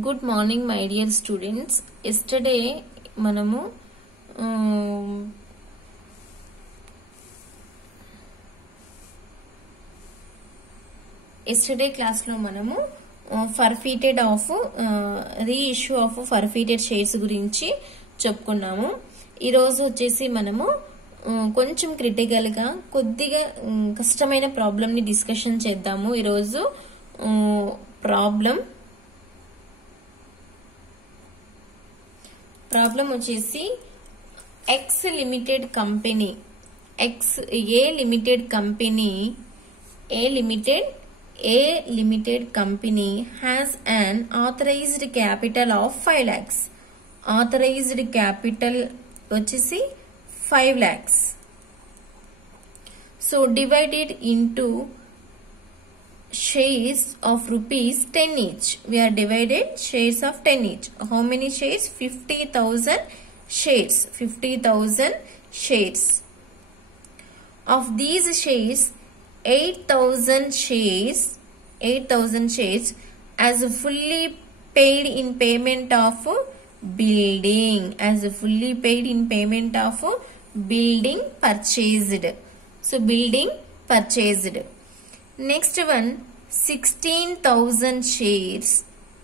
Good morning, my dear students. Yesterday, మనము class లో మనము ఫర్ఫీటెడ్ ఆఫ్ రీఇష్యూ ఆఫ్ ఫర్ఫీటెడ్ షేర్స్ గురించి చెప్పుకున్నాము. ఈ రోజు వచ్చేసి మనము కొంచెం క్రిటికల్ గా కొద్దిగా కష్టమైన ప్రాబ్లం ని డిస్కషన్ చేద్దాము. ఈ రోజు ప్రాబ్లం వచ్చేసి a limited company has an authorized capital of 5 lakhs. Authorized capital వచ్చేసి 5 lakhs. So divided into shares of rupees 10 each. We are divided shares of 10 each. How many shares? 50,000 shares. 50,000 shares. Of these shares, 8,000 shares as fully paid in payment of building. Building purchased. So building purchased. Next one, 16,000 shares.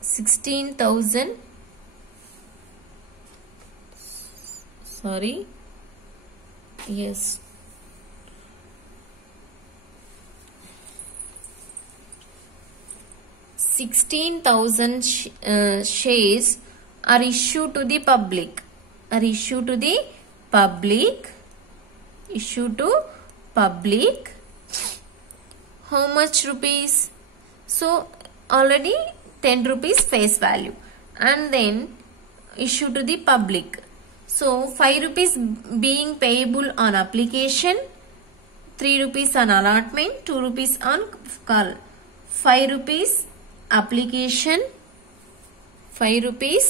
16,000. Sorry. Yes. 16,000 shares are issued to the public. How much rupees? So already 10 rupees face value and then issue to the public. So 5 rupees being payable on application, 3 rupees on allotment, 2 rupees on call. 5 rupees application, 2 rupees,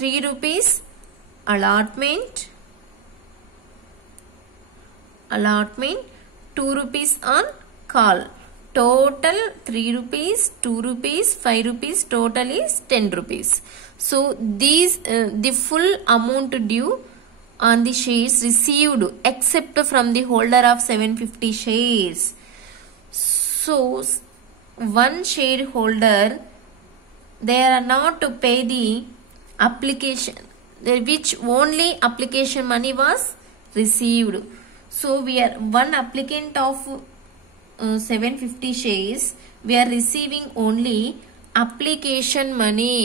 3 rupees allotment, 2 rupees on call. Total 3 rupees, 2 rupees, 5 rupees, total is 10 rupees. So these the full amount due on the shares received except from the holder of 750 shares. So one shareholder, they are not to pay the application, which only application money was received. So we are one applicant of 750 shares, we are receiving only application money.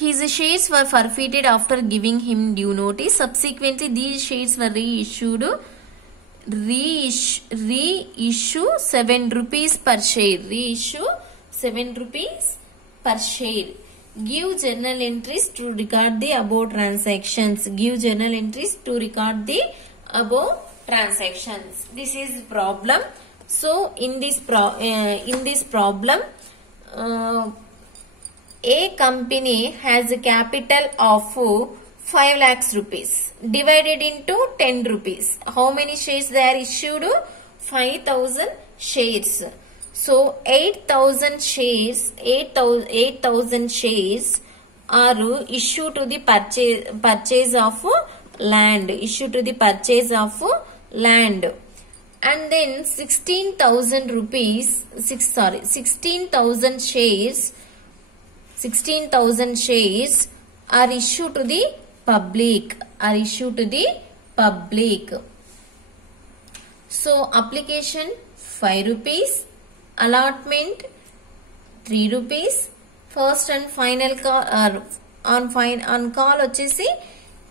His shares were forfeited after giving him due notice. Subsequently, these shares were reissue 7 rupees per share. Give journal entries to record the above transactions. This is problem. So in this problem, a company has a capital of 5 lakhs rupees divided into 10 rupees. How many shares they are issued? 5,000 shares. So 8,000 shares are issued to the purchase of land. And then 16,000 shares are issued to the public. So application 5 rupees, allotment 3 rupees, first and final call on call వచ్చేసి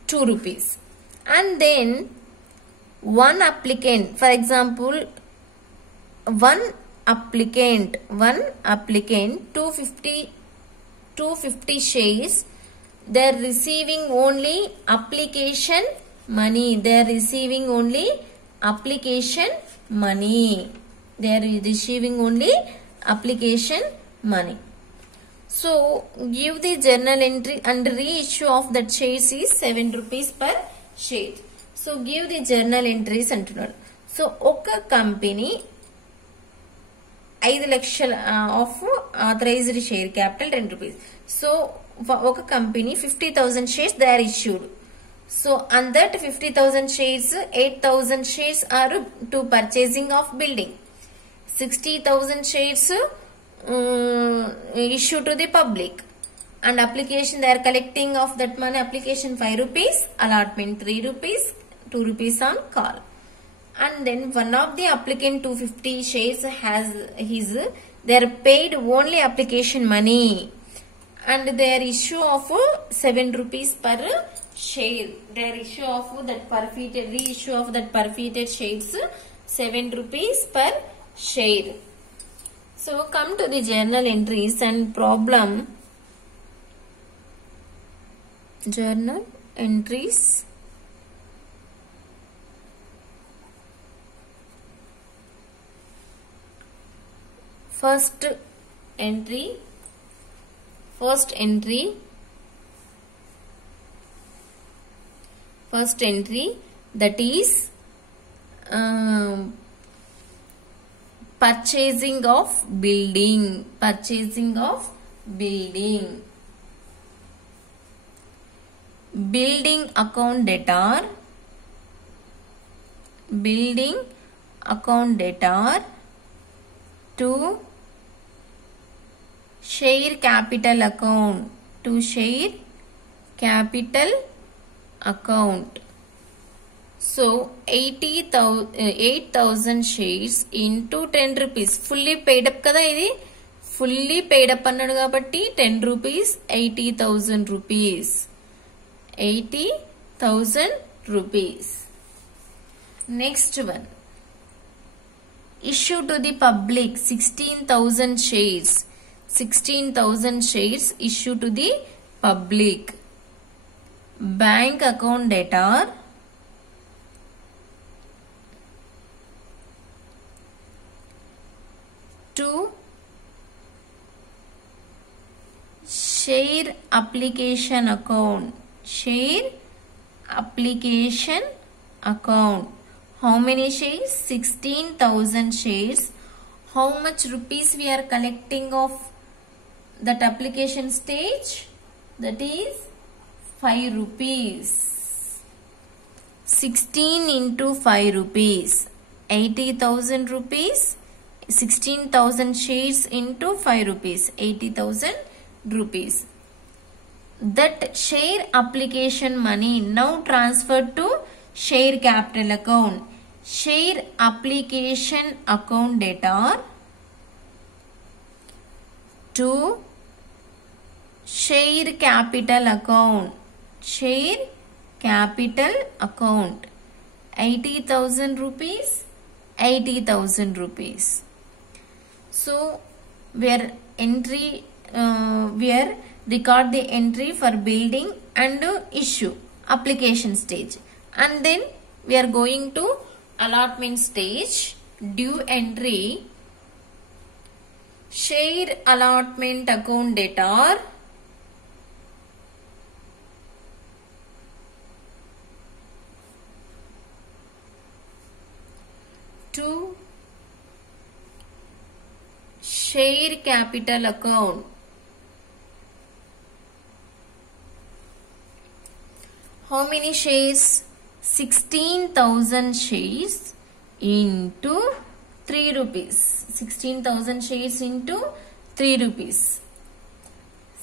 2 rupees. And then one applicant, for example, one applicant 250 shares, they are receiving only application money. They are receiving only application money. So give the journal entry and reissue of that shares is 7 rupees per share. So give the journal entries అంటున్నాడు. So ఒక company 5 లక్షల of authorised share capital 10 rupees. So ఒక company 50,000 shares they are issued. So on that 50,000 shares, 8,000 shares are to purchasing of building. 60,000 shares issue to the public. And application they are collecting of that money. Application 5 rupees, allotment 3 rupees, 2 rupees on call. And then one of the applicant 250 shares has his, they are paid only application money. And their issue of 7 rupees per share. Their issue of that forfeited, reissue of that forfeited shares 7 rupees per share. So come to the journal entries and problem. Journal entries. First entry that is purchasing of building. Building account debtor to share capital account. So 8,000 shares into 10 rupees. Fully paid up kada idi. Fully paid up annadu kabatti 10 rupees 80,000 rupees. 80,000 rupees. Next one. Issue to the public 16,000 shares. 16,000 shares issue to the public. Bank account debtor to share application account. How many shares? 16,000 shares. How much rupees we are collecting of that application stage? That is 5 rupees. 16 into 5 rupees. 80,000 rupees. 16,000 shares into 5 rupees. 80,000 rupees. That share application money now transferred to share capital account. Share application account debtor to share capital account. 80,000 rupees. 80,000 rupees. So where record the entry for building and issue application stage, and then we are going to allotment stage. Due entry share allotment account debtor to share capital account. How many shares? 16,000 shares into 3 rupees. 16,000 shares into 3 rupees.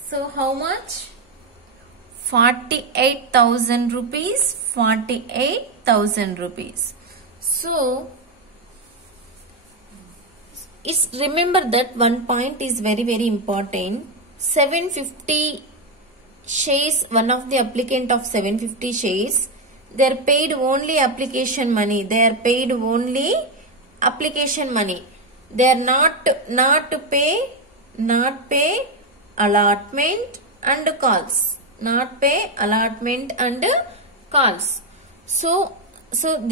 So how much? 48,000 rupees. 48,000 rupees. So it's remember that one point is very important. 750 shares, one of the applicant of 750 shares, they are paid only application money. They are paid only application money. They are not pay allotment and calls. Not pay allotment and calls. So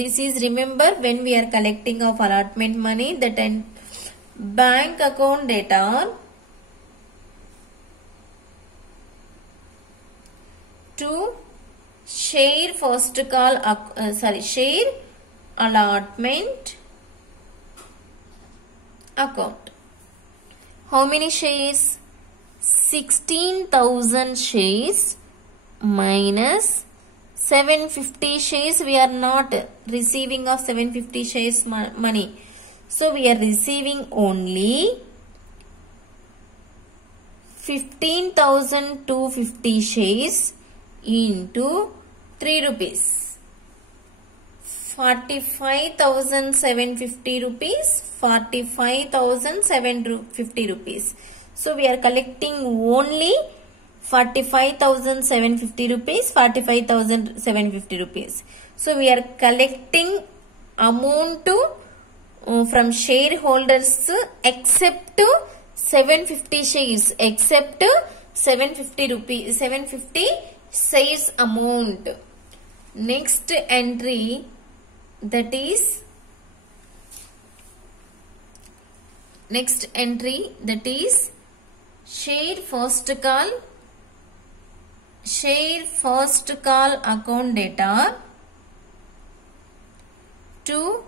this is remember when we are collecting of allotment money, that bank account data to share first call share allotment account. How many shares? 16,000 shares minus 750 shares. We are not receiving of 750 shares money. So we are receiving only 15,250 shares into 3 rupees. 45,750 rupees. 45,750 rupees. So we are collecting only 45,750 rupees. 45,750 rupees. So we are collecting amount from shareholders except 750 shares, except 750 shares amount. Next entry, that is share first call account data to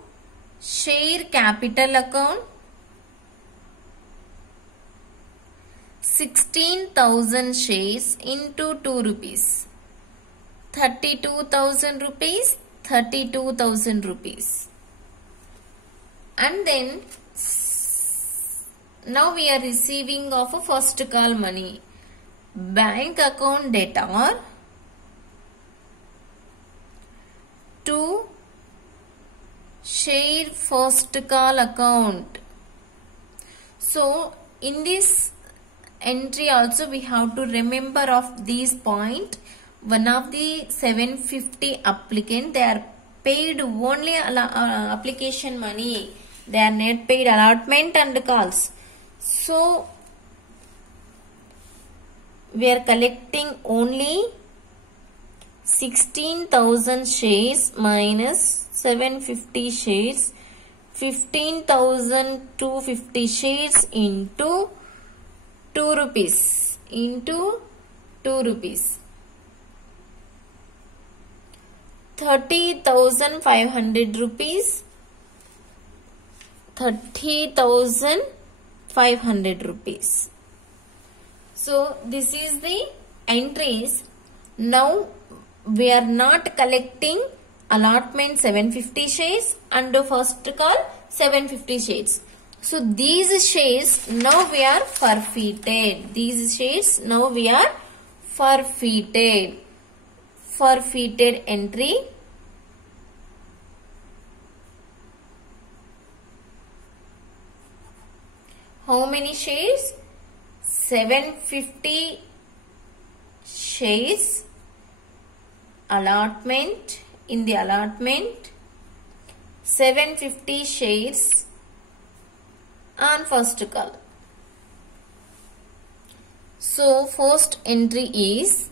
share capital account. 16,000 shares into 2 rupees. 32,000 rupees. 32,000 rupees. And then now we are receiving of a first call money. Bank account data to share first call account. So in this entry also we have to remember of these point. One of the 750 applicant, they are paid only application money. They are not paid allotment and calls. So we are collecting only 16,000 shares minus 750 shares. 15,250 shares into 2 rupees. 30,500 rupees. 30,500 rupees. So this is the entries. Now we are not collecting allotment 750 shares and first call 750 shares. So these shares now we are forfeited. These shares now we are forfeited. Forfeited entry. How many shares? 750 shares. Allotment. In the allotment, 750 shares on first call. So first entry is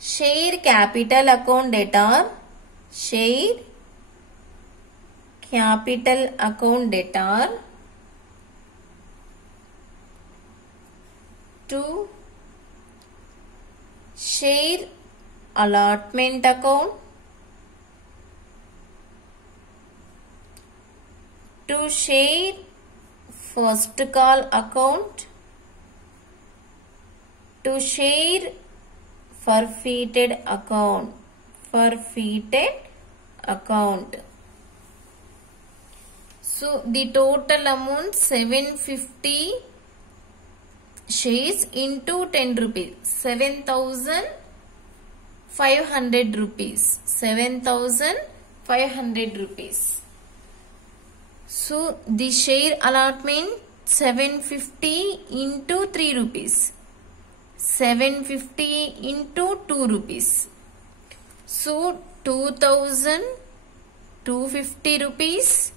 share capital account data. Share capital account data to share allotment account to share first call account to share forfeited account. So the total amount 750 shares into 10 rupees. 7,500 rupees. 7,500 rupees. So the share allotment 750 into 3 rupees. 750 into 2 rupees. So 2,250 rupees.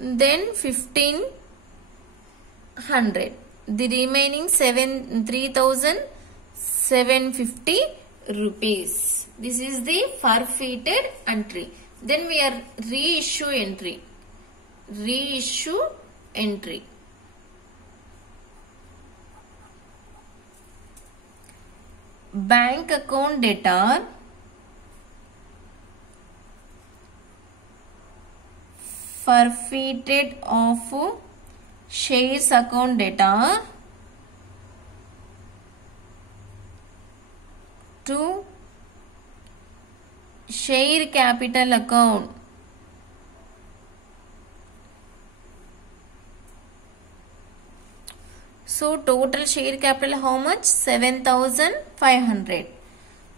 Then 1,500. The remaining 3,750 rupees. This is the forfeited entry. Then we are reissue entry. Reissue entry. Bank account debtor forfeited of shares account debtor to share capital account. So total share capital how much? 7,500.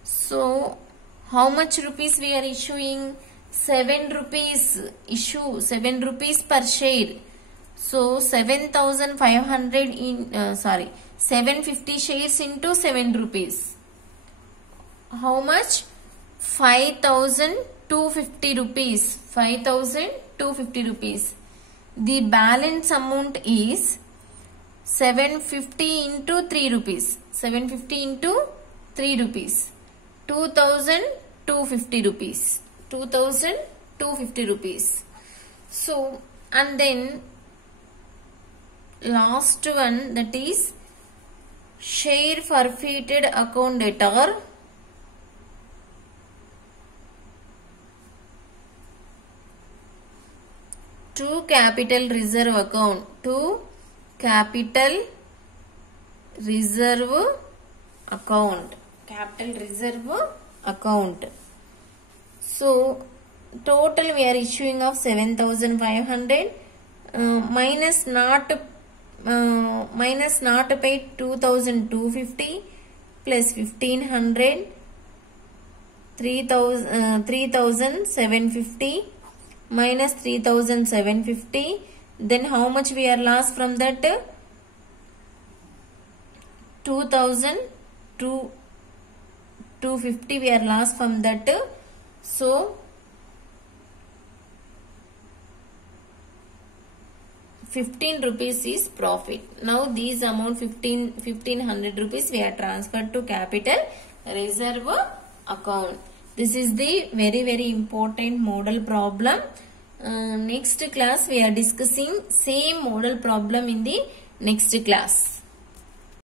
So how much rupees we are issuing? 7 rupees. Issue 7 rupees per share. So 7,500 in 750 shares into 7 rupees. How much? 5,250 rupees. 5,250 rupees. The balance amount is 750 into 3 rupees. 750 into 3 rupees. 2,250 rupees. 2,250 rupees. So, and then last one, that is share forfeited account debtor to capital reserve account. To capital reserve account. Capital reserve account. So total we are issuing of 7,500 minus not paid 2,250 plus 1,500 3,750 minus 3,750. Then how much we are lost from that? 2,250 we are lost from that. So 15 rupees is profit. Now these amount 1,500 rupees we are transferred to capital reserve account. This is the very important model problem. Next class we are discussing same model problem in the next class.